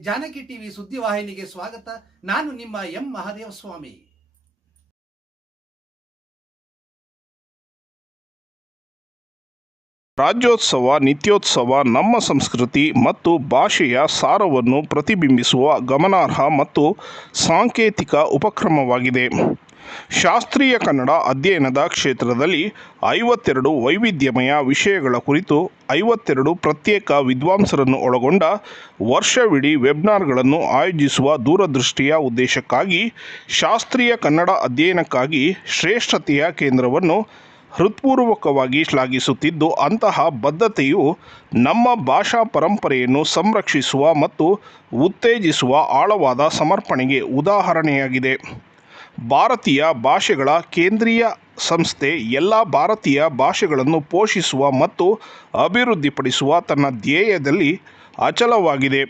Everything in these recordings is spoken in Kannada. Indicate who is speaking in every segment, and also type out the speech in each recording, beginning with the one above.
Speaker 1: ಜಾನಕಿ ಟಿವಿ ಸುದ್ದಿವಾಹಿನಿಗೆ ಸ್ವಾಗತ. ನಾನು ನಿಮ್ಮ ಎಂ ಮಹಾದೇವ ಸ್ವಾಮಿ.
Speaker 2: ರಾಜ್ಯೋತ್ಸವ, ನಿತ್ಯೋತ್ಸವ, ನಮ್ಮ ಸಂಸ್ಕೃತಿ ಮತ್ತು ಭಾಷೆಯ ಸಾರವನ್ನು ಪ್ರತಿಬಿಂಬಿಸುವ ಗಮನಾರ್ಹ ಮತ್ತು ಸಾಂಕೇತಿಕ ಉಪಕ್ರಮವಾಗಿದೆ. ಶಾಸ್ತ್ರೀಯ ಕನ್ನಡ ಅಧ್ಯಯನದ ಕ್ಷೇತ್ರದಲ್ಲಿ ಐವತ್ತೆರಡು ವೈವಿಧ್ಯಮಯ ವಿಷಯಗಳ ಕುರಿತು ಐವತ್ತೆರಡು ಪ್ರತ್ಯೇಕ ವಿದ್ವಾಂಸರನ್ನು ಒಳಗೊಂಡ ವರ್ಷವಿಡೀ ವೆಬ್ನಾರ್ಗಳನ್ನು ಆಯೋಜಿಸುವ ದೂರದೃಷ್ಟಿಯ ಉದ್ದೇಶಕ್ಕಾಗಿ ಶಾಸ್ತ್ರೀಯ ಕನ್ನಡ ಅಧ್ಯಯನಕ್ಕಾಗಿ ಶ್ರೇಷ್ಠತೆಯ ಕೇಂದ್ರವನ್ನು ಹೃತ್ಪೂರ್ವಕವಾಗಿ ಶ್ಲಾಘಿಸುತ್ತಿದ್ದು, ಅಂತಹ ಬದ್ಧತೆಯು ನಮ್ಮ ಭಾಷಾ ಪರಂಪರೆಯನ್ನು ಸಂರಕ್ಷಿಸುವ ಮತ್ತು ಉತ್ತೇಜಿಸುವ ಆಳವಾದ ಸಮರ್ಪಣೆಗೆ ಉದಾಹರಣೆಯಾಗಿದೆ. ಭಾರತೀಯ ಭಾಷೆಗಳ ಕೇಂದ್ರೀಯ ಸಂಸ್ಥೆ ಎಲ್ಲ ಭಾರತೀಯ ಭಾಷೆಗಳನ್ನು ಪೋಷಿಸುವ ಮತ್ತು ಅಭಿವೃದ್ಧಿಪಡಿಸುವ ತನ್ನ ಧ್ಯೇಯದಲ್ಲಿ ಅಚಲವಾಗಿದೆ.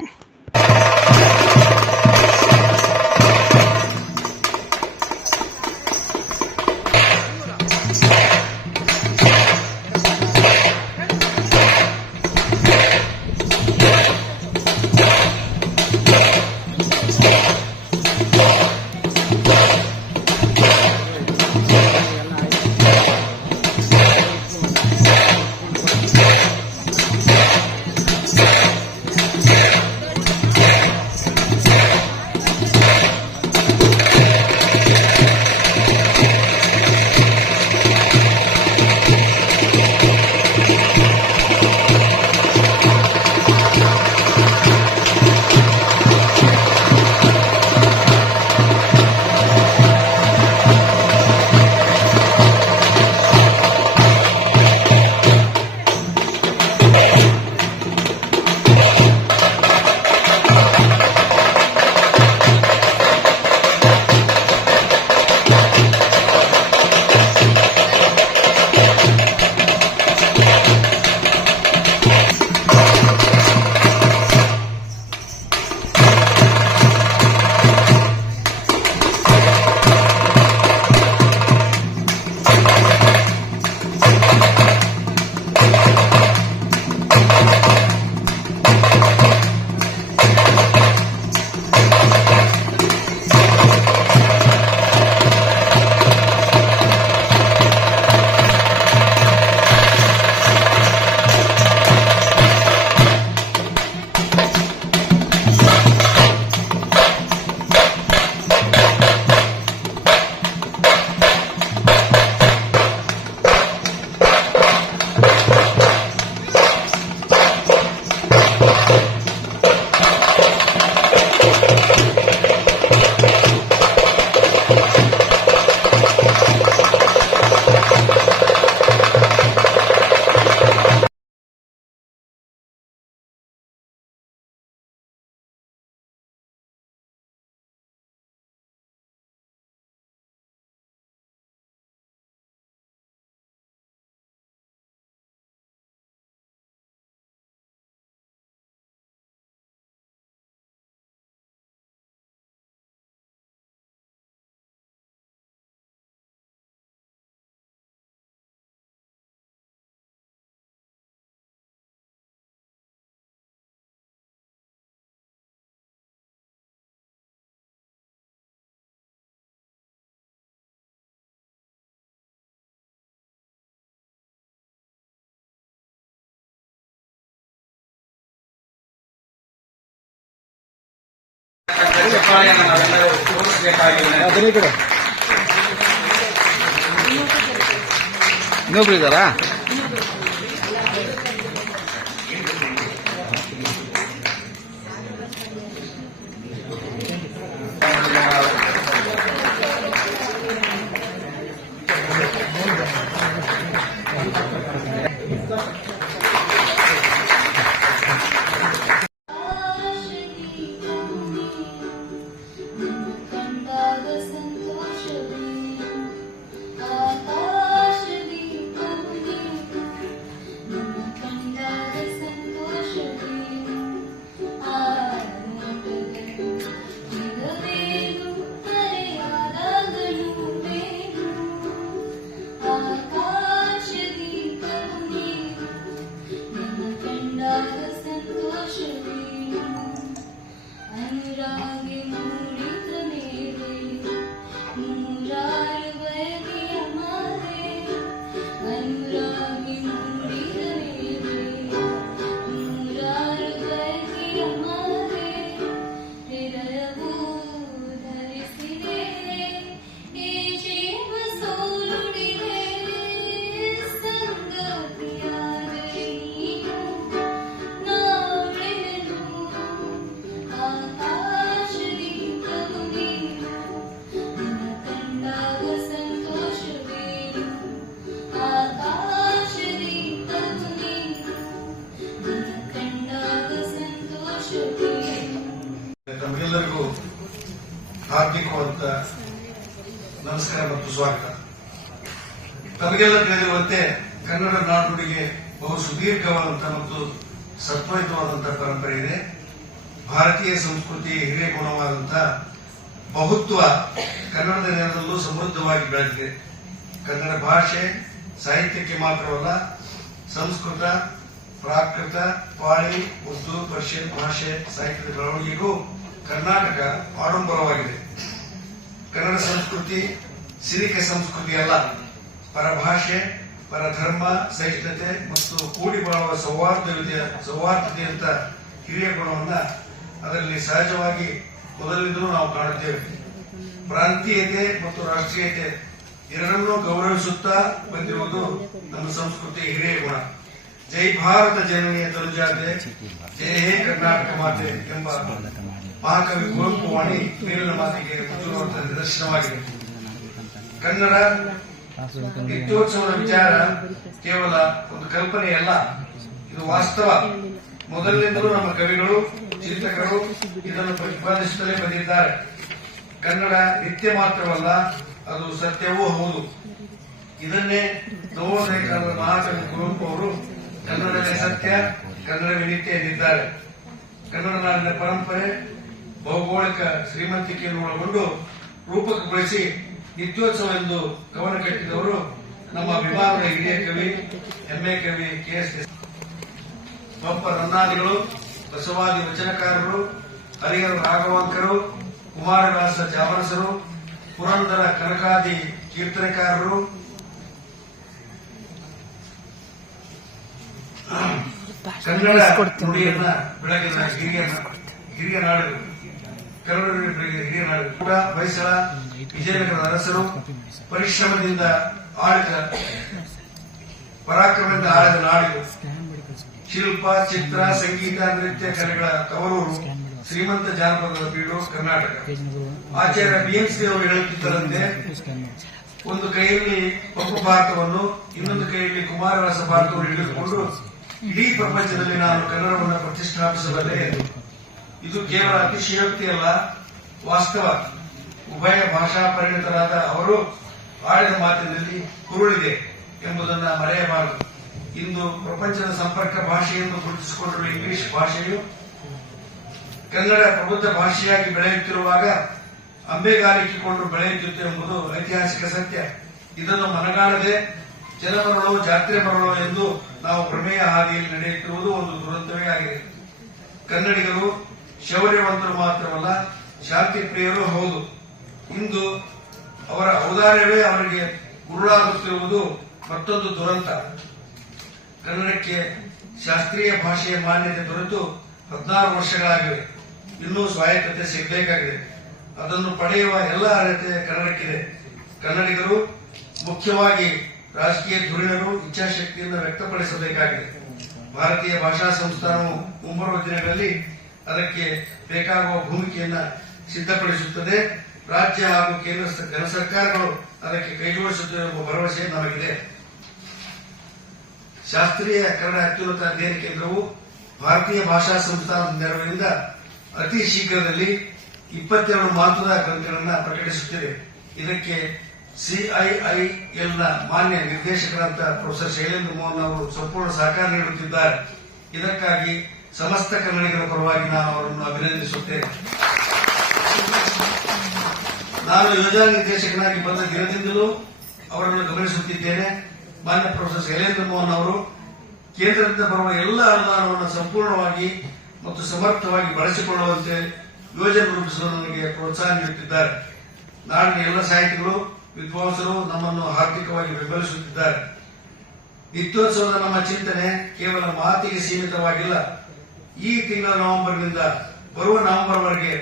Speaker 3: ಇನ್ನೊಬ್ರು ಇದ್ದಾರಾ? ಸುದೀರ್ಘವಾದಂತಹ ಮತ್ತು ಸತ್ವಯುತವಾದಂತಹ ಪರಂಪರೆ ಇದೆ. ಭಾರತೀಯ ಸಂಸ್ಕೃತಿ ಹಿರಿಯ ಗುಣವಾದಂತಹ ಬಹುತ್ವ ಕನ್ನಡದ ನೆಲದಲ್ಲೂ ಸಮೃದ್ಧವಾಗಿ ಬೆಳೆದಿದೆ. ಕನ್ನಡ ಭಾಷೆ ಸಾಹಿತ್ಯಕ್ಕೆ ಮಾತ್ರವಲ್ಲ, ಸಂಸ್ಕೃತ, ಪ್ರಾಕೃತ, ಪಾಳಿ, ಉರ್ದು, ಪರ್ಷಿಯನ್ ಭಾಷೆ, ಸಾಹಿತ್ಯದ ಬೆಳವಣಿಗೆಗೂ ಕರ್ನಾಟಕ ಆಡಂಬರವಾಗಿದೆ. ಕನ್ನಡ ಸಂಸ್ಕೃತಿ, ಸಿರಿಕೆ ಸಂಸ್ಕೃತಿ ಅಲ್ಲ, ಪರಭಾಷೆ ಪರಧರ್ಮ, ಸಹಿಷ್ಣುತೆ ಮತ್ತು ಕೂಡಿ ಬಾಳುವ ಸೌಹಾರ್ದತೆಯ ಸೌಹಾರ್ದತೆ ಅಂತ ಹಿರಿಯ ಗುಣವನ್ನ ಅದರಲ್ಲಿ ಸಹಜವಾಗಿ ಮೊದಲಿಂದಲೂ ನಾವು ಕಾಣುತ್ತೇವೆ. ಪ್ರಾಂತೀಯತೆ ಮತ್ತು ರಾಷ್ಟ್ರೀಯತೆ ಎರಡನ್ನೂ ಗೌರವಿಸುತ್ತಾ ಬಂದಿರುವುದು ನಮ್ಮ ಸಂಸ್ಕೃತಿ ಹಿರಿಯ ಗುಣ. ಜೈ ಭಾರತ ಜನನಿಯ ತನುಜಾತೆ ಜಯ ಹೇ ಕರ್ನಾಟಕ ಮಾತೆ ಎಂಬ ಮಹಾಕವಿ ಕುವೆಂಪು ವಾಣಿ ಮೇಲಿನ ಮಾತಿಗೆ ನಿದರ್ಶನವಾಗಿದೆ. ಕನ್ನಡ ನಿತ್ಯೋತ್ಸವದ ವಿಚಾರ ಕೇವಲ ಒಂದು ಕಲ್ಪನೆಯಲ್ಲ, ಇದು ವಾಸ್ತವ. ಮೊದಲಿನಿಂದಲೂ ನಮ್ಮ ಕವಿಗಳು, ಚಿಂತಕರು ಇದನ್ನು ಪ್ರತಿಪಾದಿಸುತ್ತಲೇ ಬಂದಿದ್ದಾರೆ. ಕನ್ನಡ ನಿತ್ಯ ಮಾತ್ರವಲ್ಲ, ಅದು ಸತ್ಯವೂ ಹೌದು. ಇದನ್ನೇ ನವೋದಯ ಕಾಲದ ಮಹಾಕವಿ ಕುವೆಂಪು ಅವರು ಕನ್ನಡವೇ ಸತ್ಯ, ಕನ್ನಡವೇ ನಿತ್ಯ ಎಂದಿದ್ದಾರೆ. ಕನ್ನಡ ನಾಡಿನ ಪರಂಪರೆ, ಭೌಗೋಳಿಕ ಶ್ರೀಮಂತಿಕೆಯನ್ನು ಒಳಗೊಂಡು ರೂಪಕಗೊಳಿಸಿ ನಿತ್ಯೋತ್ಸವ ಎಂದು ಕವನ ಕಟ್ಟಿದವರು ನಮ್ಮ ವಿಭಾಗದ ಹಿರಿಯ ಕವಿ ಹೆಮ್ಮೆ ಕವಿ ಕೆ. ಎಸ್. ಪಂಪ ರನ್ನಾದಿಗಳು ಬಸವಾದಿ ವಚನಕಾರರು ಹರಿಹರ ರಾಘವಾಂಕರು ಕುಮಾರವ್ಯಾಸ ಜಾಮರಸರು ಪುರಂದರ ಕನಕಾದಿ ಕೀರ್ತನೆಕಾರರು ಕನ್ನಡ ನುಡಿಯನ್ನ ಬೆಳಗಿನ ಹಿರಿಯ ಹಿರಿಯ ನಾಡು ಕನ್ನಡ ನುಡಿ ಬೆಳಗಿನ ಹಿರಿಯ ನಾಡು ಕೂಡ ಹೊಯ್ಸಳ ವಿಜಯನಗರದ ಅರಸರು ಪರಿಶ್ರಮದಿಂದ ಆಳಿದ ಪರಾಕ್ರಮದಿಂದ ಆಳಿದ ನಾಡು ಶಿಲ್ಪ, ಚಿತ್ರ, ಸಂಗೀತ, ನೃತ್ಯ ಕಲೆಗಳ ತವರೂರು ಶ್ರೀಮಂತ ಜಾನಪದದ ಬೀಡು ಕರ್ನಾಟಕ ಆಚಾರ್ಯ ಬಿಎಂಸಿ ಅವರು ಹೇಳುತ್ತಿದ್ದರಂತೆ, ಒಂದು ಕೈಯಲ್ಲಿ ಪಪ್ಪು ಭಾರತವನ್ನು ಇನ್ನೊಂದು ಕೈಯಲ್ಲಿ ಕುಮಾರರಸ ಭಾರತವನ್ನು ಹಿಡಿದುಕೊಂಡು ಇಡೀ ಪ್ರಪಂಚದಲ್ಲಿ ನಾನು ಕನ್ನಡವನ್ನು ಪ್ರತಿಷ್ಠಾಪಿಸಬಲ್ಲೆ. ಇದು ಕೇವಲ ಅತಿಶಯೋಕ್ತಿಯಲ್ಲ ವಾಸ್ತವ ಉಭಯ ಭಾಷಾ ಪರಿಣಿತರಾದ ಅವರು ಆಡಿದ ಮಾತಿನಲ್ಲಿ ಹುರುಳಿದೆ ಎಂಬುದನ್ನು ಮರೆಯಬಾರದು. ಇಂದು ಪ್ರಪಂಚದ ಸಂಪರ್ಕ ಭಾಷೆಯನ್ನು ಗುರುತಿಸಿಕೊಂಡಿರುವ ಇಂಗ್ಲಿಷ್ ಭಾಷೆಯು ಕನ್ನಡ ಪ್ರಬುದ್ಧ ಭಾಷೆಯಾಗಿ ಬೆಳೆಯುತ್ತಿರುವಾಗ ಅಂಬೆಗಾಲಿಕ್ಕಿಕೊಂಡು ಬೆಳೆಯುತ್ತಿತ್ತು ಎಂಬುದು ಐತಿಹಾಸಿಕ ಸತ್ಯ. ಇದನ್ನು ಮನಗಾಣದೆ ಜನಮರಳು ಜಾತ್ರೆ ಮರಳು ಎಂದು ನಾವು ಪ್ರಮೇಯ ಹಾದಿಯಲ್ಲಿ ನಡೆಯುತ್ತಿರುವುದು ಒಂದು ದುರಂತವೇ ಆಗಿದೆ. ಕನ್ನಡಿಗರು ಶೌರ್ಯವಂತರು ಮಾತ್ರವಲ್ಲ ಶಾಂತಿ ಪ್ರಿಯರು ಹೌದು. ಇಂದು ಅವರ ಔದಾರ್ಯವೇ ಅವರಿಗೆ ಉರುಳಾಗುತ್ತಿರುವುದು ಮತ್ತೊಂದು ದುರಂತ. ಕನ್ನಡಕ್ಕೆ ಶಾಸ್ತ್ರೀಯ ಭಾಷೆಯ ಮಾನ್ಯತೆ ದೊರೆತು ಹದಿನಾರು ವರ್ಷಗಳಾಗಿವೆ. ಇನ್ನೂ ಸ್ವಾಯತ್ತತೆ ಸಿಗಬೇಕಾಗಿದೆ. ಅದನ್ನು ಪಡೆಯುವ ಎಲ್ಲ ಅರ್ಹತೆ ಕನ್ನಡಕ್ಕಿದೆ. ಕನ್ನಡಿಗರು, ಮುಖ್ಯವಾಗಿ ರಾಜಕೀಯ ಧುರೀಣರು ಇಚ್ಛಾಶಕ್ತಿಯನ್ನು ವ್ಯಕ್ತಪಡಿಸಬೇಕಾಗಿದೆ. ಭಾರತೀಯ ಭಾಷಾ ಸಂಸ್ಥಾನವು ಮುಂಬರುವ ದಿನಗಳಲ್ಲಿ ಅದಕ್ಕೆ ಬೇಕಾಗುವ ಭೂಮಿಕೆಯನ್ನ ಸಿದ್ಧಪಡಿಸುತ್ತದೆ. ರಾಜ್ಯ ಹಾಗೂ ಕೇಂದ್ರ ಜನ ಸರ್ಕಾರಗಳು ಅದಕ್ಕೆ ಕೈಜೋಡಿಸುತ್ತವೆ ಎಂಬ ಭರವಸೆ ನಮಗಿದೆ. ಶಾಸ್ತ್ರೀಯ ಕನ್ನಡ ಅತ್ಯುನ್ನತ ಅಧ್ಯಯನ ಕೇಂದ್ರವು ಭಾರತೀಯ ಭಾಷಾ ಸಂಸ್ಥಾನ ನೆರವಿನಿಂದ ಅತಿ ಶೀಘ್ರದಲ್ಲಿ ಇಪ್ಪತ್ತೆರಡು ಮಹತ್ವದ ಗ್ರಂಥಗಳನ್ನು ಪ್ರಕಟಿಸುತ್ತಿದೆ. ಇದಕ್ಕೆ ಸಿಐಐಎಲ್ನ ಮಾನ್ಯ ನಿರ್ದೇಶಕರಂತ ಪ್ರೊಫೆಸರ್ ಶೈಲೇಂದ್ರ ಮೋಹನ್ ಅವರು ಸಂಪೂರ್ಣ ಸಹಕಾರ ನೀಡುತ್ತಿದ್ದಾರೆ. ಇದಕ್ಕಾಗಿ ಸಮಸ್ತ ಕನ್ನಡಿಗರ ಪರವಾಗಿ ನಾನು ಅವರನ್ನು ಅಭಿನಂದಿಸುತ್ತೇನೆ. ನಾನು ಯೋಜನಾ ನಿರ್ದೇಶಕನಾಗಿ ಬಂದ ದಿನದಿಂದಲೂ ಅವರನ್ನು ಗಮನಿಸುತ್ತಿದ್ದೇನೆ. ಮಾನ್ಯ ಪ್ರೊಫೆಸರ್ ಶೈಲೇಂದ್ರ ಮೋಹನ್ ಅವರು ಕೇಂದ್ರದಿಂದ ಬರುವ ಎಲ್ಲ ಅನುದಾನವನ್ನು ಸಂಪೂರ್ಣವಾಗಿ ಮತ್ತು ಸಮರ್ಥವಾಗಿ ಬಳಸಿಕೊಳ್ಳುವಂತೆ ಯೋಜನೆ ರೂಪಿಸಲು ನನಗೆ ಪ್ರೋತ್ಸಾಹ ನೀಡುತ್ತಿದ್ದಾರೆ. ನಾಡಿನ ಎಲ್ಲ ಸಾಹಿತಿಗಳು, ವಿದ್ವಾಂಸರು ನಮ್ಮನ್ನು ಆರ್ಥಿಕವಾಗಿ ಬೆಂಬಲಿಸುತ್ತಿದ್ದಾರೆ. ನಿತ್ಯೋತ್ಸವದ ನಮ್ಮ ಚಿಂತನೆ ಕೇವಲ ಮಾತಿಗೆ ಸೀಮಿತವಾಗಿಲ್ಲ ಈ ತಿಂಗಳ ನವೆಂಬರ್ನಿಂದ ಬರುವ ನವೆಂಬರ್ ವರೆಗೆ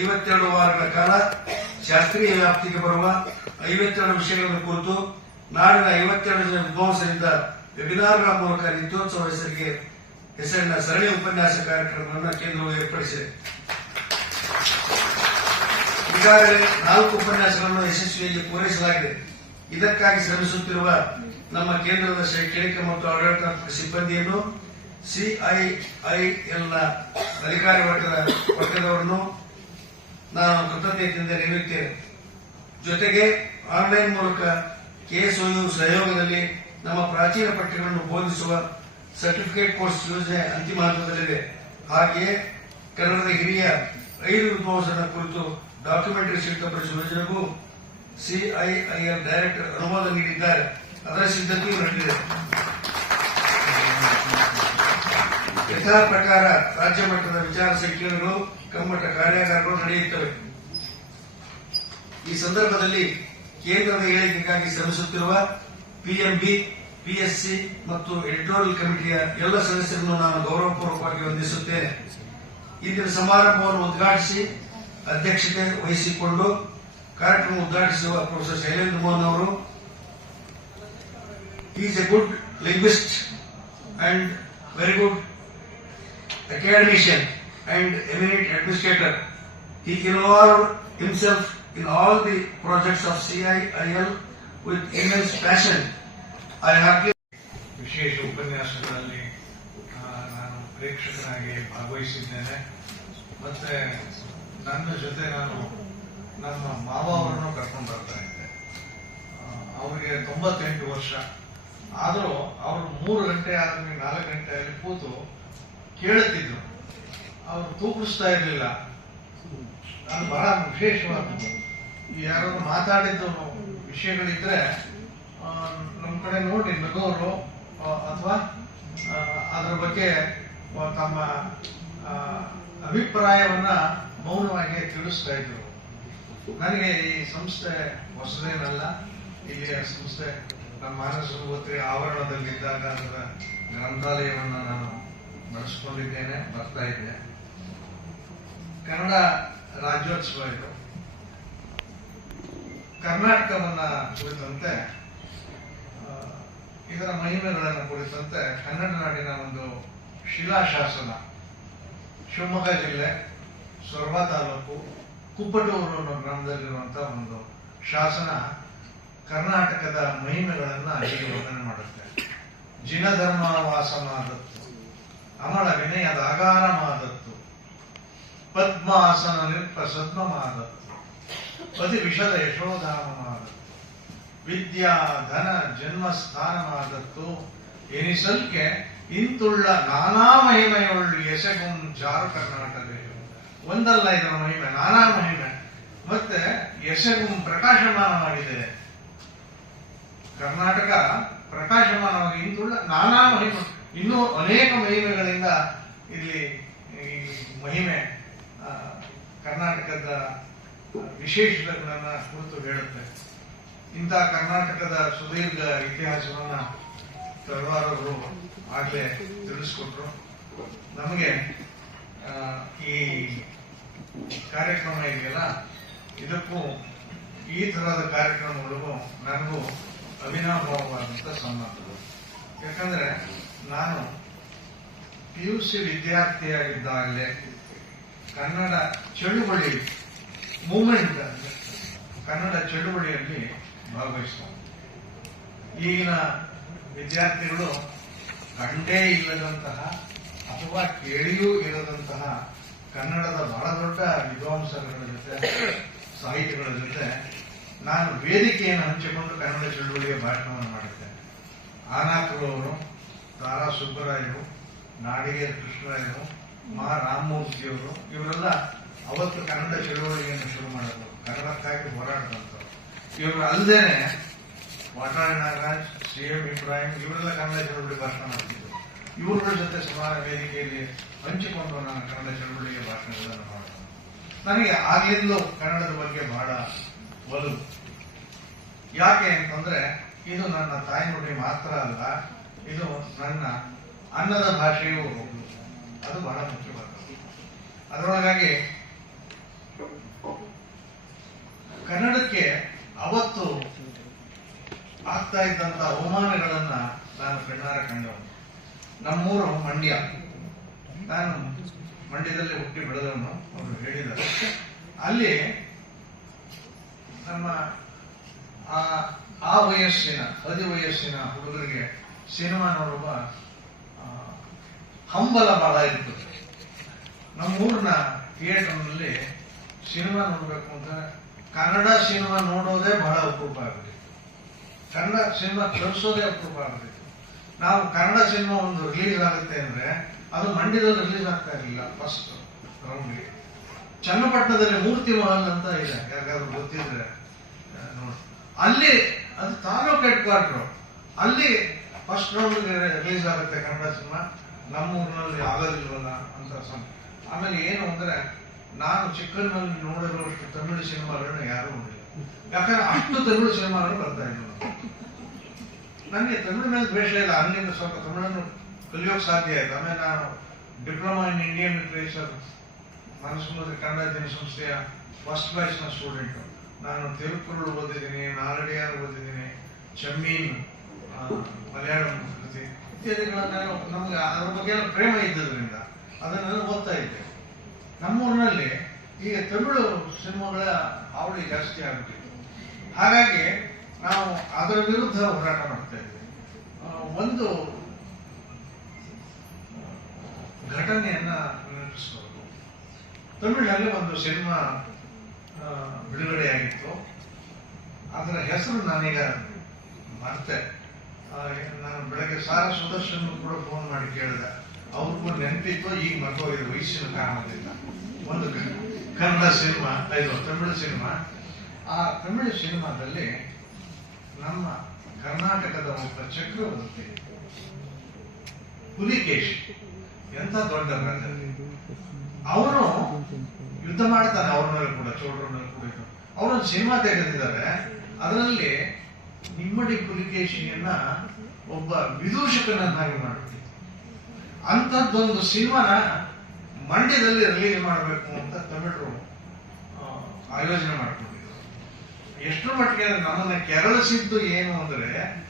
Speaker 3: ಐವತ್ತೆರಡು ವಾರಗಳ ಕಾಲ ಶಾಸ್ತ್ರೀಯ ವ್ಯಾಪ್ತಿಗೆ ಬರುವ ಐವತ್ತೆರಡು ವಿಷಯಗಳ ಕುರಿತು ನಾಡಿನ ಐವತ್ತೆರಡು ಜನ ವಿದ್ವಾಂಸರಿಂದ ವೆಬಿನಾರ್ಗಳ ಮೂಲಕ ನಿತ್ಯೋತ್ಸವ ಹೆಸರಿಗೆ ಹೆಸರಿನ ಸರಣಿ ಉಪನ್ಯಾಸ ಕಾರ್ಯಕ್ರಮವನ್ನು ಕೇಂದ್ರವು ಏರ್ಪಡಿಸಿದೆ. ಈಗಾಗಲೇ ನಾಲ್ಕು ಉಪನ್ಯಾಸಗಳನ್ನು ಯಶಸ್ವಿಯಾಗಿ ಪೂರೈಸಲಾಗಿದೆ. ಇದಕ್ಕಾಗಿ ಶ್ರಮಿಸುತ್ತಿರುವ ನಮ್ಮ ಕೇಂದ್ರದ ಶೈಕ್ಷಣಿಕ ಮತ್ತು ಆಡಳಿತಾತ್ಮಕ ಸಿಬ್ಬಂದಿಯನ್ನು ಸಿಐಐಎಲ್ನ ಅಧಿಕಾರಿ ವರ್ಗದ ವರ್ಗದವರನ್ನು ನಾನು ಕೃತಜ್ಞತೆಯಿಂದ ನೆನೆಯುತ್ತೇನೆ. ಜೊತೆಗೆ ಆನ್ಲೈನ್ ಮೂಲಕ ಕೆಎಸ್ಒಯು ಸಹಯೋಗದಲ್ಲಿ ನಮ್ಮ ಪ್ರಾಚೀನ ಪಠ್ಯಗಳನ್ನು ಬೋಧಿಸುವ ಸರ್ಟಿಫಿಕೇಟ್ ಕೋರ್ಸ್ ಯೋಜನೆ ಅಂತಿಮ ಹಂತದಲ್ಲಿದೆ. ಹಾಗೆಯೇ ಕನ್ನಡದ ಹಿರಿಯ ಐದು ವಿದ್ವಾಂಸನ ಕುರಿತು ಡಾಕ್ಯುಮೆಂಟರಿ ಸಿದ್ಧಪಡಿಸುವ ಯೋಜನೆಗೂ ಸಿಐಐಎಲ್ ಡೈರೆಕ್ಟರ್ ಅನುಮೋದನೆ ನೀಡಿದ್ದಾರೆ. ಅದರ ಸಿದ್ಧತೆಯೂ ನಡೆದಿದೆ. ಯಥಾ ಪ್ರಕಾರ ರಾಜ್ಯ ಮಟ್ಟದ ವಿಚಾರ ಸಂಕಿರಣಗಳು ಕಮ್ಮಟ ಕಾರ್ಯಾಗಾರಗಳು ನಡೆಯುತ್ತವೆ. ಈ ಸಂದರ್ಭದಲ್ಲಿ ಕೇಂದ್ರದ ಹೇಳಿಕೆಗಾಗಿ ಶ್ರಮಿಸುತ್ತಿರುವ ಪಿಎಂಬಿ ಪಿಎಸ್ಸಿ ಮತ್ತು ಎಡಿಟೋರಿಯಲ್ ಕಮಿಟಿಯ ಎಲ್ಲ ಸದಸ್ಯರನ್ನು ನಾನು ಗೌರವಪೂರ್ವಕವಾಗಿ ವಂದಿಸುತ್ತೇನೆ. ಇಂದಿನ ಸಮಾರಂಭವನ್ನು ಉದ್ಘಾಟಿಸಿ ಅಧ್ಯಕ್ಷತೆ ವಹಿಸಿಕೊಂಡು ಕಾರ್ಯಕ್ರಮ ಉದ್ಘಾಟಿಸುವ ಪ್ರೊಫೆಸರ್ ಶೈಲೇಂದ್ರ ಮೋಹನ್ ಅವರು is a good linguist and very good academician and eminent administrator. He involved himself in all the projects of CIIL with immense passion. I have
Speaker 4: ವಿಶೇಷ ಉಪನ್ಯಾಸಗಳಲ್ಲಿ ನಾನು ಪ್ರೇಕ್ಷಕನಾಗಿ ಭಾಗವಹಿಸಿದ್ದೇನೆ ಮತ್ತೆ ನನ್ನ ಜೊತೆ ನಾನು ನನ್ನ ಮಾವ ಅವರನ್ನು ಕರ್ಕೊಂಡು ಬರ್ತಾ ಇದ್ದೆ ಅವರಿಗೆ ತೊಂಬತ್ತೆಂಟು ವರ್ಷ ಆದರೂ ಅವರು ಮೂರು ಗಂಟೆ ಆದ್ಮೇಲೆ ನಾಲ್ಕು ಗಂಟೆ ಕೂತು ಕೇಳುತ್ತಿದ್ರು ಅವರು ತೂಕಿಸ್ತಾ ಇರಲಿಲ್ಲ. ಅದು ಬಹಳ ವಿಶೇಷವಾದದ್ದು. ಯಾರು ಮಾತಾಡಿದ್ದು ವಿಷಯಗಳಿದ್ರೆ ನಮ್ಮ ಕಡೆ ನೋಡಿ, ನಗೋರು ಅಥವಾ ಅದರ ಬಗ್ಗೆ ತಮ್ಮ ಅಭಿಪ್ರಾಯವನ್ನ ಮೌನವಾಗಿ ತಿಳಿಸ್ತಾ ಇದ್ರು. ನನಗೆ ಈ ಸಂಸ್ಥೆ ಹೊಸದೇನಲ್ಲ. ಇಲ್ಲಿಯ ಸಂಸ್ಥೆ ನಮ್ಮ ಮಾನಸ ಆವರಣದಲ್ಲಿದ್ದಾಗ ಅದರ ಗ್ರಂಥಾಲಯವನ್ನು ನಾನು ನಡೆಸ್ಕೊಂಡಿದ್ದೇನೆ ಬರ್ತಾ ಇದ್ದೆ ಕನ್ನಡ ರಾಜ್ಯೋತ್ಸವ ಇದು. ಕರ್ನಾಟಕವನ್ನ ಕುರಿತಂತೆ ಇದರ ಮಹಿಮೆಗಳನ್ನು ಕುರಿತಂತೆ ಕನ್ನಡ ನಾಡಿನ ಒಂದು ಶಿಲಾಶಾಸನ ಶಿವಮೊಗ್ಗ ಜಿಲ್ಲೆ, ಸೊರಬ ತಾಲೂಕು, ಕುಪ್ಪಟೂರು ಅನ್ನೋ ಗ್ರಾಮದಲ್ಲಿರುವಂತಹ ಒಂದು ಶಾಸನ ಕರ್ನಾಟಕದ ಮಹಿಮೆಗಳನ್ನ ಇಲ್ಲಿ ವರ್ಣನೆ ಮಾಡುತ್ತೆ. ಜಿನಧರ್ಮ ಅಮಳ ವಿನಯದ ಆಗಾರಮಾದತ್ತು ಪದ್ಮಾಸನ ನಿರ್ಪ ಸದ್ಮಮಾದತ್ತು ಪತಿ ವಿಷದ ಯಶೋಧಾಮನಾದತ್ತು ವಿದ್ಯಾ ಧನ ಜನ್ಮಸ್ಥಾನವಾದತ್ತು ಎನಿಸಲ್ಕೆ ಇಂತುಳ್ಳ ನಾನಾ ಮಹಿಮೆಯುಳ್ಳ ಎಸೆಗುಂ ಜಾರು ಕರ್ನಾಟಕ ಒಂದಲ್ಲ ಇದರ ಮಹಿಮೆ, ನಾನಾ ಮಹಿಮೆ. ಮತ್ತೆ ಎಸೆಗುಂ ಪ್ರಕಾಶಮಾನವಾಗಿದೆ. ಕರ್ನಾಟಕ ಪ್ರಕಾಶಮಾನವಾಗಿ ಇಂತುಳ್ಳ ನಾನಾ ಮಹಿಮೆ. ಇನ್ನೂ ಅನೇಕ ಮಹಿಮೆಗಳಿಂದ ಇಲ್ಲಿ ಈ ಮಹಿಮೆ ಕರ್ನಾಟಕದ ವಿಶೇಷತೆಗಳನ್ನ ಕುರಿತು ಹೇಳುತ್ತೆ. ಇಂಥ ಕರ್ನಾಟಕದ ಸುದೀರ್ಘ ಇತಿಹಾಸವನ್ನ ತರವಾರವರು ಆಗ್ಲೇ ತಿಳಿಸ್ಕೊಟ್ರು ನಮಗೆ ಈ ಕಾರ್ಯಕ್ರಮ ಇದೆಯಲ್ಲ, ಇದಕ್ಕೂ ಈ ತರಹದ ಕಾರ್ಯಕ್ರಮಗಳಿಗೂ ನನಗೂ ಅವಿನಾಭಾವವಾದಂತ ಸಂಬಂಧಗಳು. ಯಾಕಂದ್ರೆ ನಾನು ಪಿ ಯು ಸಿ ವಿದ್ಯಾರ್ಥಿಯಾಗಿದ್ದಾಗಲೇ ಕನ್ನಡ ಚಳುವಳಿ, ಮೂಮೆಂಟ್ ಕನ್ನಡ ಚಳುವಳಿಯಲ್ಲಿ ಭಾಗವಹಿಸ್ತಾರೆ ಈಗಿನ ವಿದ್ಯಾರ್ಥಿಗಳು ಕಂಡೇ ಇಲ್ಲದಂತಹ ಅಥವಾ ಕೇಳಿಯೂ ಇರದಂತಹ ಕನ್ನಡದ ಬಹಳ ದೊಡ್ಡ ವಿದ್ವಾಂಸರುಗಳ ಜೊತೆ, ಸಾಹಿತಿಗಳ ಜೊತೆ ನಾನು ವೇದಿಕೆಯನ್ನು ಹಂಚಿಕೊಂಡು ಕನ್ನಡ ಚಳುವಳಿಯ ಭಾಷಣವನ್ನು ಮಾಡಿದ್ದೆ ಆನಾಕರು ಅವರು ತಾರಾ ಸುಬ್ಬರಾಯರು ನಾಡಿಗೇರ್ ಕೃಷ್ಣರಾಯರು, ಮಾ ರಾಮಮೂರ್ತಿಯವರು, ಇವರೆಲ್ಲ ಅವತ್ತು ಕನ್ನಡ ಚಳುವಳಿಯನ್ನು ಶುರು ಮಾಡಿದ್ರು. ಕನ್ನಡಕ್ಕಾಗಿ ಹೋರಾಡಿದಂಥವ್ರು. ಇವರು ಅಲ್ಲದೇನೆ ವಾಟಾಳಿ ನಾಗರಾಜ್, ಸಿ ಎಂ ಇಬ್ರಾಹಿಂ, ಇವರೆಲ್ಲ ಕನ್ನಡ ಚಳುವಳಿ ಭಾಷಣ ಮಾಡ್ತಿದ್ರು. ಇವರ ಜೊತೆ ಸಮಾನ ವೇದಿಕೆಯಲ್ಲಿ ಹಂಚಿಕೊಂಡು ನಾನು ಕನ್ನಡ ಚಳುವಳಿಗೆ ಭಾಷಣಗಳನ್ನು ಮಾಡಿದೆ ನನಗೆ ಆಗ್ಲಿಂದಲೂ ಕನ್ನಡದ ಬಗ್ಗೆ ಬಹಳ ಒಲವು. ಯಾಕೆ ಅಂತಂದ್ರೆ, ಇದು ನನ್ನ ತಾಯಿನುಡಿ ಮಾತ್ರ ಅಲ್ಲ ಇದು ನನ್ನ ಅನ್ನದ ಭಾಷೆಯೂ ಅದು ಬಹಳ ಮುಖ್ಯವಾದದ್ದು. ಅದರೊಳಗಾಗಿ ಕನ್ನಡಕ್ಕೆ ಅವತ್ತು ಆಗ್ತಾ ಇದ್ದಂತ ಅವಮಾನಗಳನ್ನ ನಾನು ಕಣ್ಣಾರ ಕಂಡವನು. ನಮ್ಮೂರು ಮಂಡ್ಯ. ನಾನು ಮಂಡ್ಯದಲ್ಲಿ ಹುಟ್ಟಿ ಬೆಳೆದವನು, ಅವರು ಹೇಳಿದ್ದಾರೆ. ಅಲ್ಲಿ ನಮ್ಮ ಆ ವಯಸ್ಸಿನ, ಹದಿ ವಯಸ್ಸಿನ ಹುಡುಗರಿಗೆ ಸಿನಿಮಾ ನೋಡುವ ಹಂಬಲ ಬಹಳ ಇರ್ತದೆ ನಮ್ಮೂರಿನ ಥಿಯೇಟರ್ನಲ್ಲಿ ಸಿನಿಮಾ ನೋಡಬೇಕು ಅಂತ, ಕನ್ನಡ ಸಿನಿಮಾ ನೋಡೋದೇ ಬಹಳ ಅಪರೂಪ ಆಗುತ್ತೆ ಕನ್ನಡ ಸಿನಿಮಾ ತರಿಸೋದೇ ಅಪರೂಪ ಆಗುತ್ತೆ ನಾವು ಕನ್ನಡ ಸಿನಿಮಾ ಒಂದು ರಿಲೀಸ್ ಆಗುತ್ತೆ ಅಂದ್ರೆ, ಅದು ಮಂಡ್ಯದಲ್ಲಿ ರಿಲೀಸ್ ಆಗ್ತಾ ಇರಲಿಲ್ಲ ಫಸ್ಟ್ ರೌಂಡ್ಗೆ ಚನ್ನಪಟ್ಟಣದಲ್ಲಿ ಮೂರ್ತಿ ಮಹಲ್ ಅಂತ ಇದೆ, ಯಾರಿಗಾದ್ರೂ ಗೊತ್ತಿದ್ರೆ ನೋಡಿ. ಅಲ್ಲಿ, ಅದು ತಾಲೂಕು ಹೆಡ್ ಕ್ವಾರ್ಟರ್ ಅಲ್ಲಿ ಫಸ್ಟ್ ರೌಂಡ್ ರಿಲೀಸ್ ಆಗುತ್ತೆ ಕನ್ನಡ ಸಿನಿಮಾ ನಮ್ಮ ಊರಿನಲ್ಲಿ ಆಗೋದಿಲ್ವಲ್ಲ ಅಂತ ಆಮೇಲೆ ಏನು ಅಂದ್ರೆ, ನಾನು ಚಿಕ್ಕನ್ನಲ್ಲಿ ನೋಡಿರುವಷ್ಟು ತಮಿಳು ಸಿನಿಮಾಗಳನ್ನ ಯಾರು ನೋಡಿಲ್ಲ. ಯಾಕಂದ್ರೆ ಅಷ್ಟು ತಮಿಳು ಸಿನಿಮಾಗಳು ಬರ್ತಾ ಇದ್ರು ನನಗೆ ತಮಿಳು ಮೇಲೆ ದ್ವೇಷ ಇಲ್ಲ. ಅಲ್ಲಿಂದ ಸ್ವಲ್ಪ ತಮಿಳನ್ನು ಕಲಿಯೋಕೆ ಸಾಧ್ಯ ಆಯ್ತು. ಆಮೇಲೆ ನಾನು ಡಿಪ್ಲೊಮಾ ಇನ್ ಇಂಡಿಯನ್ ಲಿಟ್ರೇಚರ್ ಮನಸ್ಸುಮುದ್ರಿ ಕನ್ನಡ ಜನಸಂಸ್ಥೆಯ ಫಸ್ಟ್ ಬ್ಯಾಚ್ನ ಸ್ಟೂಡೆಂಟ್ ನಾನು ತಿರುಕುರುಳು ಓದಿದ್ದೀನಿ, ನಾರಡಿಯಾರ್ ಓದಿದ್ದೀನಿ ಚೆಮ್ಮೀನ್ ಮಲಯಾಳಂ ಸಂಸ್ಕೃತಿ ಇತ್ಯಾದಿಗಳನ್ನ ನಮ್ಗೆ ಅದ್ರ ಬಗ್ಗೆ ಎಲ್ಲ ಪ್ರೇಮ ಇದ್ದದ್ರಿಂದ ಅದನ್ನೆಲ್ಲ ಓದ್ತಾ ಇದ್ದೆ. ನಮ್ಮೂರಿನಲ್ಲಿ ಈಗ ತಮಿಳು ಸಿನಿಮಾಗಳ ಹಾವಳಿ ಜಾಸ್ತಿ ಆಗ್ಬಿಟ್ಟಿತ್ತು ಹಾಗಾಗಿ ನಾವು ಅದರ ವಿರುದ್ಧ ಹೋರಾಟ ಮಾಡ್ತಾ ಇದ್ವಿ ಒಂದು ಘಟನೆಯನ್ನ ನೆನಪಿಸ್ಬೋದು ತಮಿಳಿನಲ್ಲಿ ಒಂದು ಸಿನಿಮಾ ಬಿಡುಗಡೆಯಾಗಿತ್ತು. ಅದರ ಹೆಸರು ನಾನೀಗ ಮರ್ತೆ. ಆ, ನಾನು ಬೆಳಗ್ಗೆ ಸಾರ ಸುದರ್ಶನ್ ಕೂಡ ಫೋನ್ ಮಾಡಿ ಕೇಳಿದೆ. ಅವ್ರಿಗೂ ನೆನಪಿತ್ತು, ಈಗ ಮರ್ತೋಗಿದೆ, ವಯಸ್ಸಿನ ಕಾರಣದಿಂದ. ಒಂದು ಕನ್ನಡ ಸಿನಿಮಾ ಐದು ತಮಿಳು ಸಿನಿಮಾ. ಆ ತಮಿಳು ಸಿನಿಮಾದಲ್ಲಿ ನಮ್ಮ ಕರ್ನಾಟಕದ ಒಬ್ಬ ಚಕ್ರವರ್ತಿ, ಪುಲಿಕೇಶ್, ಎಂತ ದೊಡ್ಡ ಅವನು ಯುದ್ಧ ಮಾಡ್ತಾನೆ, ಅವ್ರ ಮೇಲೆ ಕೂಡ, ಚೋಳರ ಮೇಲೆ ಕೂಡ. ಅವರೊಂದು ಸಿನಿಮಾ ತೆಗೆದಿದ್ದಾರೆ. ಅದರಲ್ಲಿ ನಿಮ್ಮಡಿ ಪುಲಿಕೇಶಿಯನ್ನ ಒಬ್ಬ ವಿದೂಷಕನನ್ನಾಗಿ ಮಾಡುತ್ತೆ. ಅಂಥದ್ದೊಂದು ಸಿನಿಮಾನ ಮಂಡ್ಯದಲ್ಲಿ ರಿಲೀಸ್ ಮಾಡಬೇಕು ಅಂತ ತಮಿಳರು ಆಯೋಜನೆ ಮಾಡ್ಕೊಂಡಿದ್ರು. ಎಷ್ಟು ಮಟ್ಟಿಗೆ ನಮ್ಮನ್ನ ಕೆರಳಿಸಿದ್ದು ಏನು ಅಂದ್ರೆ,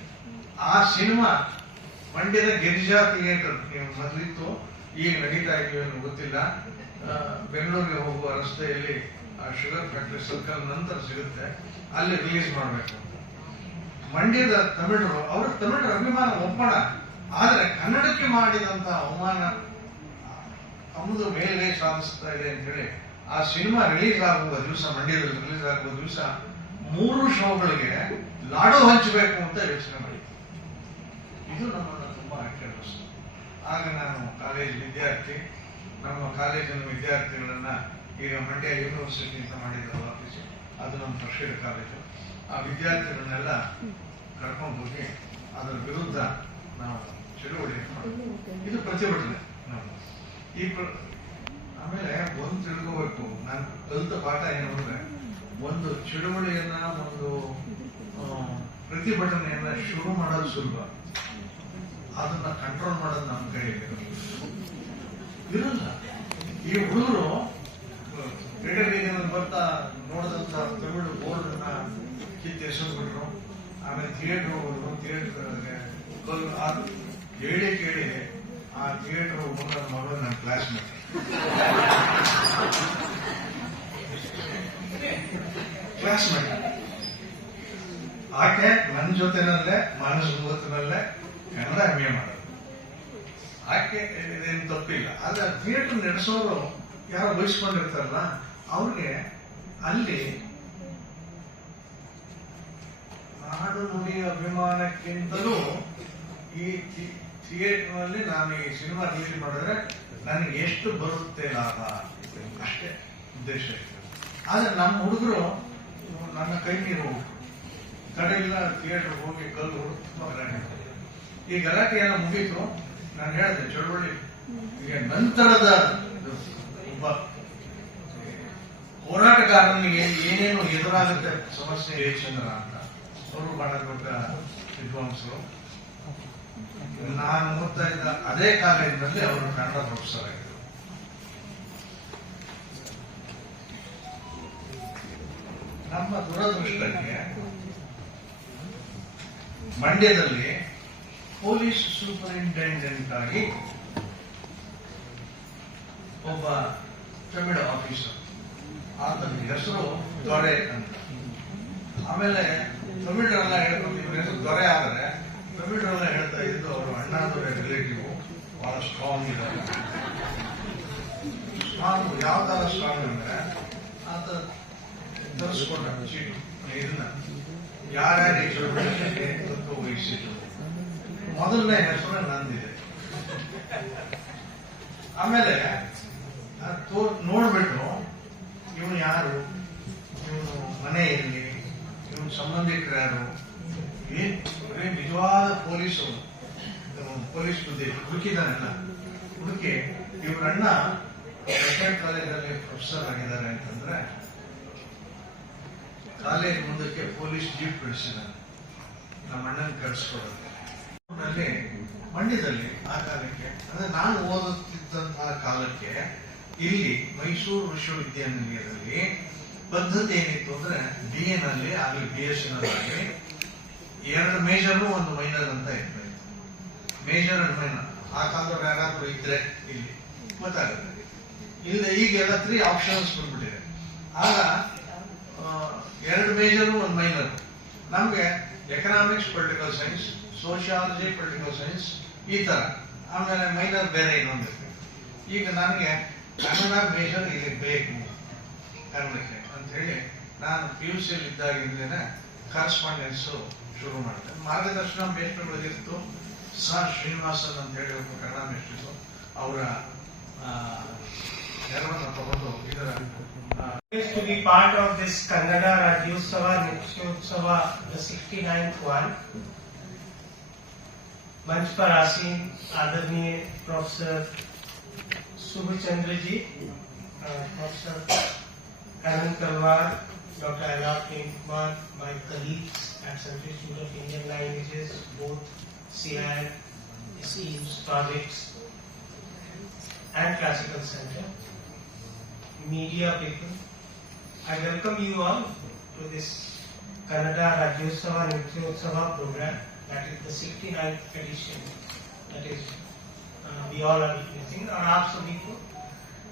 Speaker 4: ಆ ಸಿನಿಮಾ ಮಂಡ್ಯದ ಗಿರಿಜಾ ಥಿಯೇಟರ್ ಮೊದಲಿತ್ತು, ಈಗ ನಡೀತಾ ಇದೆಯೋ ಗೊತ್ತಿಲ್ಲ. ಬೆಂಗಳೂರಿಗೆ ಹೋಗುವ ರಸ್ತೆಯಲ್ಲಿ ಆ ಶುಗರ್ ಫ್ಯಾಕ್ಟ್ರಿ ಸರ್ಕಲ್ ನಂತರ ಸಿಗುತ್ತೆ. ಅಲ್ಲಿ ರಿಲೀಸ್ ಮಾಡಬೇಕು ಅಂತ. ಮಂಡ್ಯದ ತಮಿಳರು, ಅವರು ತಮಿಳರ ಅಭಿಮಾನ ಒಪ್ಪಣ ಆದರೆ ಕನ್ನಡಕ್ಕೆ ಮಾಡಿದಂತಹ ಅವಮಾನ ಅಮ್ಮದು ಮೇಲೆ ಸಾಧಿಸ್ತಾ ಇದೆ ಅಂತ ಹೇಳಿ ಆ ಸಿನಿಮಾ ರಿಲೀಸ್ ಆಗುವ ದಿವಸ, ಮಂಡ್ಯದಲ್ಲಿ ರಿಲೀಸ್ ಆಗುವ ದಿವಸ ಮೂರು ಶೋಗಳಿಗೆ ಲಾಡು ಹಂಚಬೇಕು ಅಂತ ಯೋಚನೆ ಮಾಡಿತ್ತು ಇದು ನಮ್ಮನ್ನು ತುಂಬಾ ಕೆರಳಿಸ್ತು ಆಗ ನಾನು ಕಾಲೇಜ್ ವಿದ್ಯಾರ್ಥಿ, ನಮ್ಮ ಕಾಲೇಜಿನ ವಿದ್ಯಾರ್ಥಿಗಳನ್ನ ಈಗ ಮಂಡ್ಯ ಯೂನಿವರ್ಸಿಟಿ ಅಂತ ಮಾಡಿದ್ರು ಅದು ನಮ್ಮ ಪ್ರಶ್ನೆ ಕಾಲೇಜು ಆ ವಿದ್ಯಾರ್ಥಿಗಳನ್ನೆಲ್ಲ ಕರ್ಕೊಂಡು ಹೋಗಿ ಅದರ ವಿರುದ್ಧ ನಾವು ಚಳುವಳಿ. ಇದು ಪ್ರತಿಭಟನೆ ಈ ಆಮೇಲೆ ಒಂದು ತಿಳ್ಕೋಬೇಕು. ನಾನು ಕಲಿತ ಪಾಠ ಏನು ಅಂದ್ರೆ ಒಂದು ಚಳುವಳಿಯನ್ನ ಒಂದು ಪ್ರತಿಭಟನೆಯನ್ನ ಶುರು ಮಾಡೋದು ಸುಲಭ. ಅದನ್ನ ಕಂಟ್ರೋಲ್ ಮಾಡೋದು ನಮ್ಮ ಕೈಯಲ್ಲಿ. ಇರಲ್ಲ. ಈ ಹುಡುಗರು ರೇಡಿಯೋ ಬರ್ತಾ ನೋಡಿದಂತ ತಮಿಳು ಬೋರ್ಡ್ ಅನ್ನ ಆಮೇಲೆ ಥಿಯೇಟರ್ ಹೋಗೋದು ಥಿಯೇಟರ್ ಹೇಳಿ ಕೇಳಿ ಆ ಥಿಯೇಟರ್ ಮುಂದೆ ಮಗಳು ನನ್ನ ಕ್ಲಾಸ್ಮೇಟ್ ಕ್ಲಾಸ್ಮೇಟ್ ಆಕೆ ನನ್ನ ಜೊತೆನಲ್ಲೇ, ಮಾನಸ ಮುಗತಿನಲ್ಲೇ ಕನ್ನಡ ಎಂ ಎ ಮಾಡೋದು. ಆಕೆ ಇದೇನು ತಪ್ಪಿಲ್ಲ. ಆದ್ರೆ ಥಿಯೇಟರ್ ನಡೆಸೋರು ಯಾರು ವಹಿಸ್ಕೊಂಡಿರ್ತಾರಲ್ಲ, ಅವ್ರಿಗೆ ಅಲ್ಲಿ ನಾಡು ನುಡಿ ಅಭಿಮಾನಕ್ಕಿಂತಲೂ ಈ ಥಿಯೇಟರ್ನಲ್ಲಿ ನಾನು ಈ ಸಿನಿಮಾ ರಿಲೀಸ್ ಮಾಡಿದ್ರೆ ನನಗೆ ಎಷ್ಟು ಬರುತ್ತೆ ಲಾಭ ಅಷ್ಟೇ ಉದ್ದೇಶ ಇತ್ತು. ಆದ್ರೆ ನಮ್ಮ ಹುಡುಗರು ನನ್ನ ಕೈ ನೀರು ಕಡೆಯಿಂದ ಥಿಯೇಟರ್ ಹೋಗಿ ಕಲ್ಲು ತುಂಬಾ ಗಲಾಟೆ ಈ ಗಲಾಟೆ ಎಲ್ಲ ಮುಗೀತು. ನಾನು ಹೇಳಿದೆ ಚಳವಳಿ ಈಗ ನಂತರದ ಇದು ಒಬ್ಬ ಹೋರಾಟಗಾರನಿಗೆ ಏನೇನು ಎದುರಾಗುತ್ತೆ ಸಮಸ್ಯೆ ಚಂದ್ರ ಅಂತ ಅವರು ಬಹಳ ದೊಡ್ಡ ವಿದ್ವಾಂಸರು ನಾನು ಓದ್ತಾ ಇದ್ದ ಅದೇ ಕಾಲೇಜಿನಲ್ಲಿ ಅವರು ಕನ್ನಡ ಪ್ರೊಫೆಸರ್ ಆಗಿದ್ದರು ನಮ್ಮ ದುರದೃಷ್ಟಕ್ಕೆ ಮಂಡ್ಯದಲ್ಲಿ ಪೊಲೀಸ್ ಸೂಪರಿಂಟೆಂಡೆಂಟ್ ಆಗಿ ಒಬ್ಬ ತಮಿಳು ಆಫೀಸರ್. ಆತನ ಹೆಸರು ದೊರೆ ಅಂತ. ಆಮೇಲೆ ತಮಿಳರೆಲ್ಲ ಹೇಳ್ಕೊಂಡು ಇವ್ರ ಹೆಸರು ದೊರೆ ಆದರೆ ತಮಿಳರೆಲ್ಲ ಹೇಳ್ತಾ ಇದ್ದು ಅವರು ಅಣ್ಣಾದೊರೆ ರಿಲೇಟಿವ್ ಬಹಳ ಸ್ಟ್ರಾಂಗ್ ಇದ್ದಾರೆ. ಸ್ಟ್ರಾಂಗ್ ಯಾವ ತರ ಸ್ಟ್ರಾಂಗ್ ಅಂದ್ರೆ ಆತ ತರಿಸ್ಕೊಂಡ ಇದನ್ನ ಯಾರ್ಯಾರು ಎಷ್ಟು ತತ್ವ ವಹಿಸಿದ್ರು. ಮೊದಲನೇ ಹೆಸರು ನಂದಿದೆ. ಆಮೇಲೆ ನೋಡ್ಬಿಟ್ಟು ಇವನು ಯಾರು? ಇವನು ಮನೆ ಎಲ್ಲಿ ಇವನ್ ಸಂಬಂಧಿಕರು ಯಾರು? ಬರೀ ನಿಜವಾದ ಪೊಲೀಸು ಪೊಲೀಸ್ ಹುದ್ದೆ ಹುಡುಕಿದಾನೆಲ್ಲ ಹುಡುಕಿ ಇವರಣ್ಣ ಕಾಲೇಜಲ್ಲಿ ಪ್ರೊಫೆಸರ್ ಆಗಿದ್ದಾರೆ ಅಂತಂದ್ರೆ ಕಾಲೇಜ್ ಮುಂದಕ್ಕೆ ಪೊಲೀಸ್ ಜೀಪ್ ಬಿಡಿಸಿದ್ದಾರೆ ನಮ್ಮ ಅಣ್ಣನ ಕರೆಸ್ಕೊಡೋದು ಮಂಡ್ಯದಲ್ಲಿ ಆ ಕಾಲಕ್ಕೆ, ಅಂದ್ರೆ ನಾನು ಓದುತ್ತಿದ್ದಂತಹ ಕಾಲಕ್ಕೆ ಇಲ್ಲಿ ಮೈಸೂರು ವಿಶ್ವವಿದ್ಯಾನಿಲಯದಲ್ಲಿ ಪದ್ಧತಿ ಏನಿತ್ತು ಅಂದ್ರೆ ಬಿ ಎ ನಲ್ಲಿ ಆಗಲಿ ಬಿ ಎಸ್ನಲ್ಲಿ ಎರಡು ಮೇಜರ್ ಒಂದು ಮೈನರ್ ಅಂತ ಇರ್ತಾ ಇತ್ತು. ಮೇಜರ್ ಅಂಡ್ ಮೈನರ್ ಆ ಕಾಲದಲ್ಲಿ ಯಾರಾದ್ರೂ ಇದ್ರೆ ಇಲ್ಲಿ ಗೊತ್ತಾಗುತ್ತೆ. ಇಲ್ಲ ಈಗೆಲ್ಲ ತ್ರೀ ಆಪ್ಷನ್ಸ್ ಬಂದ್ಬಿಟ್ಟಿದೆ. ಆಗ ಎರಡು ಮೇಜರ್ ಒಂದು ಮೈನರ್ ನಮ್ಗೆ economics political science sociology political science ಈ ತರ. ಆಮೇಲೆ ಮೈನರ್ ಬೇರೆ ಇನ್ನೊಂದು ಇರ್ತದೆ. ಈಗ ನನಗೆ ಕನ್ನಡ ಮೇಜರ್ ಇಲ್ಲಿ ಬೇಕು ಕನ್ನಡಕ್ಕೆ ಹೇಳಿ ನಾನು ಪಿ ಯು ಸಿ ಇದ್ದಾಗಿಂದಲೇ ಕರೆಸ್ಪಾಂಡೆನ್ಸ್ ಶುರು ಮಾಡಿದೆ ಮಾರ್ಗದರ್ಶನ ಮೇಷ್ಟ್ರುಗಳಿಗಿತ್ತು ಸರ್ ಶ್ರೀನಿವಾಸನ್ ಅಂತ ಹೇಳಿ ಒಬ್ಬ ಕನ್ನಡ ಮೇಷ್ಟ್ರು ಅವರ ನೆರವನ್ನು ತಗೊಂಡು ಇದರ ಆ,
Speaker 5: to be part of this Kannada Rajyotsava Nityotsava, the 69th one. मंच पर आसीन आदरणीय प्रोफेसर सुबह चंद्र जी अ, professor Anant Talwar doctor Alap Prem Kumar my colleagues at Central Institute of Indian Languages, both CI, schemes, projects, and Classical Center, media people, I welcome you all to this Kannada Rajyotsava Nityotsava program, that is the 69th edition, that is uh, we all are witnessing, और आप सभी को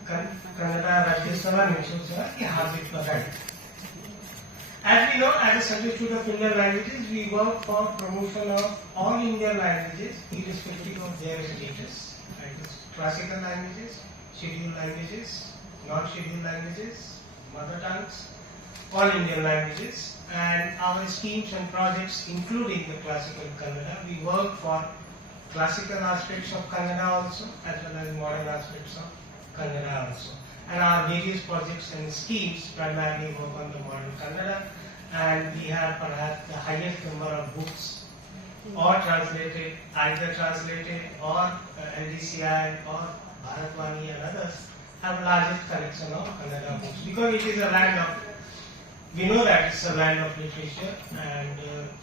Speaker 5: Kannada Rajya. As we know, as a substitute of Indian languages, we work for promotion of all Indian languages irrespective of their status. Like classical languages, scheduled languages, non-scheduled languages, mother tongues, all Indian languages and our schemes and projects including the classical Kannada. We work for classical aspects of Kannada also as well as modern aspects of Kannada also. And our various projects and schemes primarily work on the modern Kannada, and we have perhaps the highest number of books or translated, either translated or uh, LDCI or Bharatvani and others have largest collection of Kannada books. Because it is a land of, we know that it's a land of literature and uh,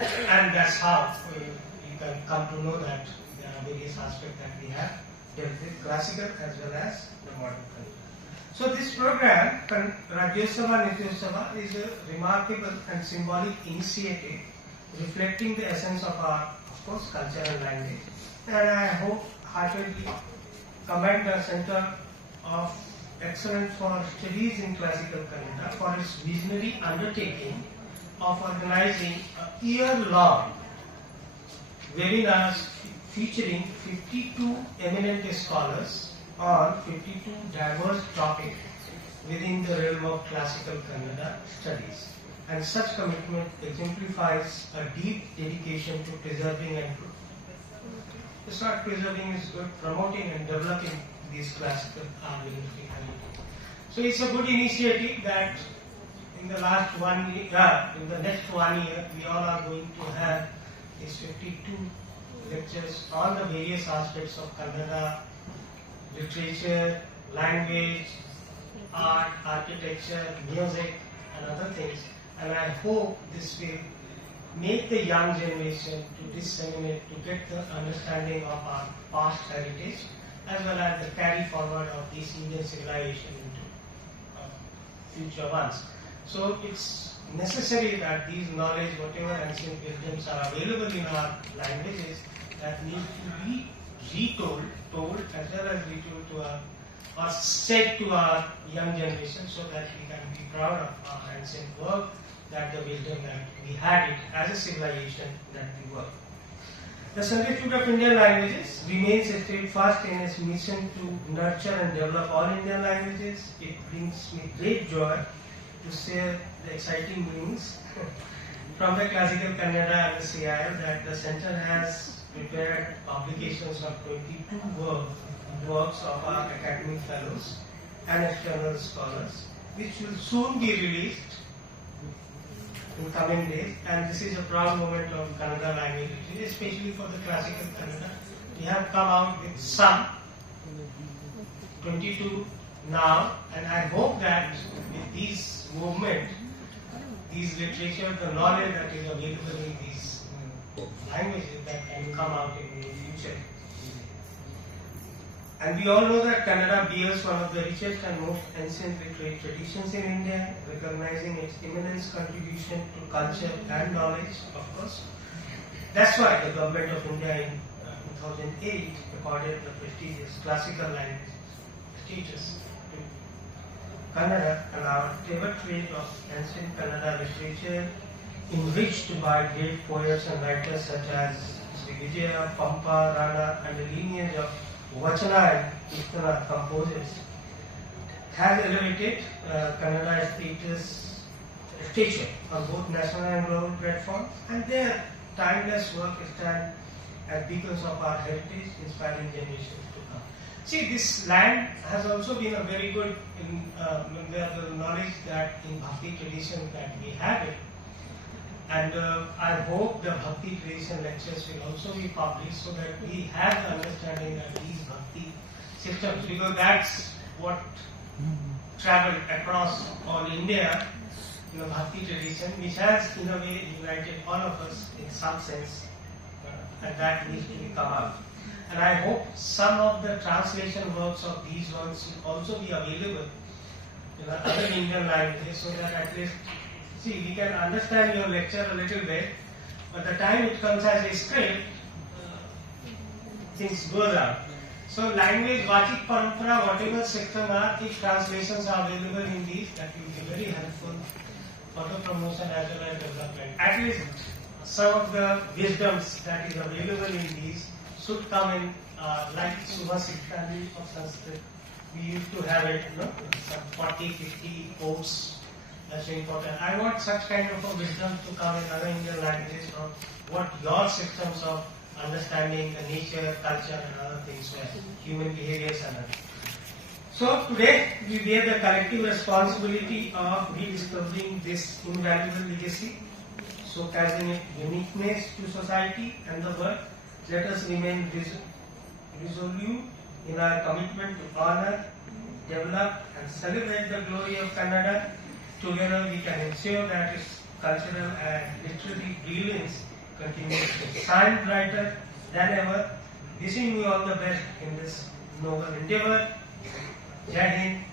Speaker 5: and that's how uh, you can come to know that there are various aspects that we have classical as well as the modern Kannada. So this program, Kan- Rajyosava Nityosava, is a remarkable and symbolic initiative reflecting the essence of our, of course, culture and language. And I hope heartily commend the Center of Excellence for Studies in Classical Kannada for its visionary undertaking of organizing a year-long webinars featuring 52 eminent scholars on 52 diverse topics within the realm of classical Kannada studies. And such commitment exemplifies a deep dedication to preserving and it's not preserving, it's good, promoting and developing these classical art. So it's a good initiative that in the last one year, uh, in the next one year, we all are going to have these 52 lectures on the various aspects of Kannada, literature, language, art, architecture, music, and other things. And I hope this will make the young generation to disseminate, to get the understanding of our past heritage, as well as the carry forward of this Indian civilization into uh, future ones. So it's necessary that these knowledge, whatever ancient wisdoms are available in our languages, that need to be retold, told, as well as retold to our, or said to our young generation so that we can be proud of our ancient work, that the wisdom that we had it as a civilization that we were. The Central Institute of Indian Languages remains steadfast in its mission to nurture and develop all Indian languages. It brings me great joy to share the exciting news from the Classical Kannada and the CIL that the center has prepared publications of 22 work, works of our academic fellows and external scholars, which will soon be released in coming days. And this is a proud moment of Kannada language, especially for the classical Kannada. We have come out with some, 22 now, and I hope that with these movement, these literature, the knowledge that is available in these languages that can come out in the future. And we all know that Kannada bears one of the richest and most ancient literary traditions in India, recognizing its immense contribution to culture and knowledge, of course. That's why the government of India in uh, 2008 accorded the prestigious classical language status Kannada and our clever of ancient Kannada literature enriched by great poets and writers such as Sri Vijaya, Pampa, Rana and the lineage of Vachana and Kirtana composers has elevated uh, Kannada status stature on both national and global platforms and their timeless work stand as beacons of our heritage inspiring generations to come. See, this land has also been a very good in uh, the knowledge that in Bhakti tradition that we have it. And uh, I hope the Bhakti tradition lectures will also be published so that we have the understanding that these Bhakti systems, because that's what traveled across all India, in the Bhakti tradition, which has in a way united all of us in some sense, uh, and that needs to be come out. And I hope some of the translation works of these works will also be available in the other Indian languages so that at least, see, we can understand your lecture a little bit, but the time it comes as a script, uh, things goes out. So language, Vachik Parampara, whatever sector are, if translations are available in these, that will be very helpful for the promotion as well as development. At least some of the wisdoms that is available in these should come in, uh, like Subha Siktani of Sanskrit. We used to have it, you know, some 40, 50 quotes. That's important. I want such kind of a wisdom to come in other Indian languages from what your systems of understanding the nature, culture, and other things were, human behaviors and other. So today we bear the collective responsibility of rediscovering this invaluable legacy, so showcasing its uniqueness to society and the world. Let us remain res- resolute in our commitment to honor, develop, and celebrate the glory of Kannada. Together we can ensure that its cultural and literary brilliance continues to shine brighter than ever. Wishing you all the best in this noble endeavor. Jai Hind,